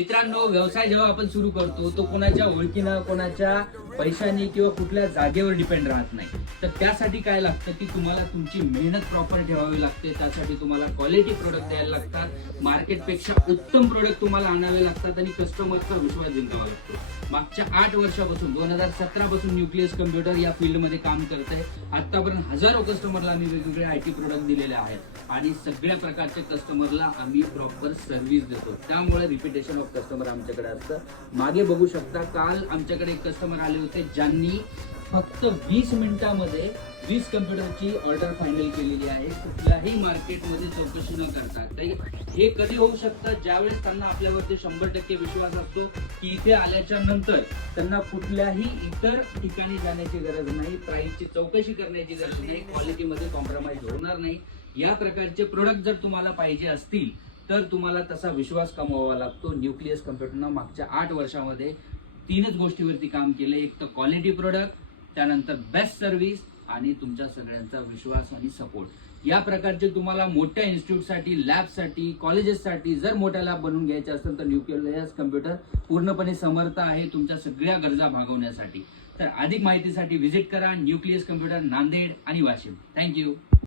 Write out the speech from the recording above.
मित्रांनो, व्यवसाय जेव्हा आपण सुरू करतो तो कोणाच्या ओळखीनं, कोणाच्या पैशाने किंवा कुठल्या जागेवर डिपेंड राहत नाही. तर त्यासाठी काय लागतं की तुम्हाला तुमची मेहनत प्रॉपर ठेवावी लागते. त्यासाठी तुम्हाला क्वालिटी प्रोडक्ट द्यायला लागतात, मार्केटपेक्षा उत्तम प्रोडक्ट तुम्हाला आणावे लागतात आणि कस्टमरचा विश्वास जिंकावा लागतो. मागच्या 8 वर्षापासून 2017 पासून न्यूक्लियस कम्प्युटर या फील्डमध्ये काम करते. आतापर्यंत हजारो कस्टमरला आम्ही वेगवेगळे आयटी प्रोडक्ट दिलेले आहेत आणि सगळ्या प्रकारच्या कस्टमरला आम्ही प्रॉपर सर्व्हिस देतो. त्यामुळे रिपिटेशन ऑफ कस्टमर आमच्याकडे असतं. मागे बघू शकता, काल आमच्याकडे एक कस्टमर आले होते ज्यांनी फक्त 20 मिनिटांमध्ये 20 कम्प्युटरची ऑर्डर फायनल केलेली आहे, कुठल्याही मार्केटमध्ये चौकशी न करता. हे कधी होऊ शकतं, ज्यावेळेस त्यांना आपल्यावरती 100% विश्वास असतो की इथे आल्याच्या नंतर त्यांना कुठल्याही इतर ठिकाणी जाण्याची गरज नाही, प्राइसची चौकशी करण्याची गरज नाही, क्वालिटीमध्ये कॉम्प्रोमाइज होणार नाही. या प्रकारचे प्रोडक्ट जर तुम्हाला पाहिजे असतील तर तुम्हाला तसा विश्वास कमवावा लागतो. न्यूक्लियस कम्प्युटरनं मागच्या 8 वर्षामध्ये 3च गोष्टीवरती काम केलं. एक तर क्वालिटी प्रोडक्ट, त्यानंतर बेस्ट सर्व्हिस आणि तुमच्या सगळ्यांचा विश्वास आणि सपोर्ट. या प्रकारचे तुम्हाला मोठ्या इन्स्टिट्यूटसाठी, लॅबसाठी, कॉलेजेससाठी जर मोठ्या लॅब बनवून घ्यायचे असेल तर न्यूक्लियस कम्प्युटर पूर्णपणे समर्थ आहे तुमच्या सगळ्या गरजा भागवण्यासाठी. तर अधिक माहितीसाठी व्हिजिट करा न्यूक्लियस कम्प्युटर, नांदेड आणि वाशिम. थँक्यू.